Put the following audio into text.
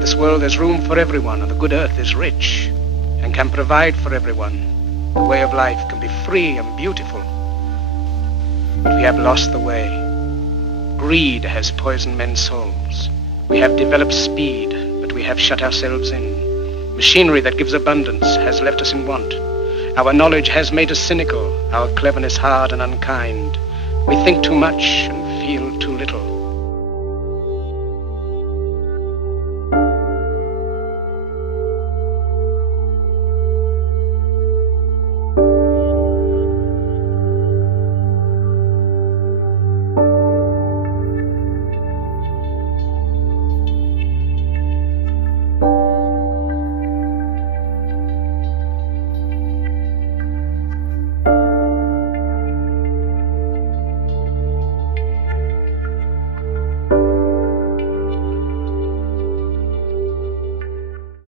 In this world there's room for everyone, and the good earth is rich and can provide for everyone. The way of life can be free and beautiful. But we have lost the way. Greed has poisoned men's souls. We have developed speed, but we have shut ourselves in. Machinery that gives abundance has left us in want. Our knowledge has made us cynical, our cleverness hard and unkind. We think too much and feel too little.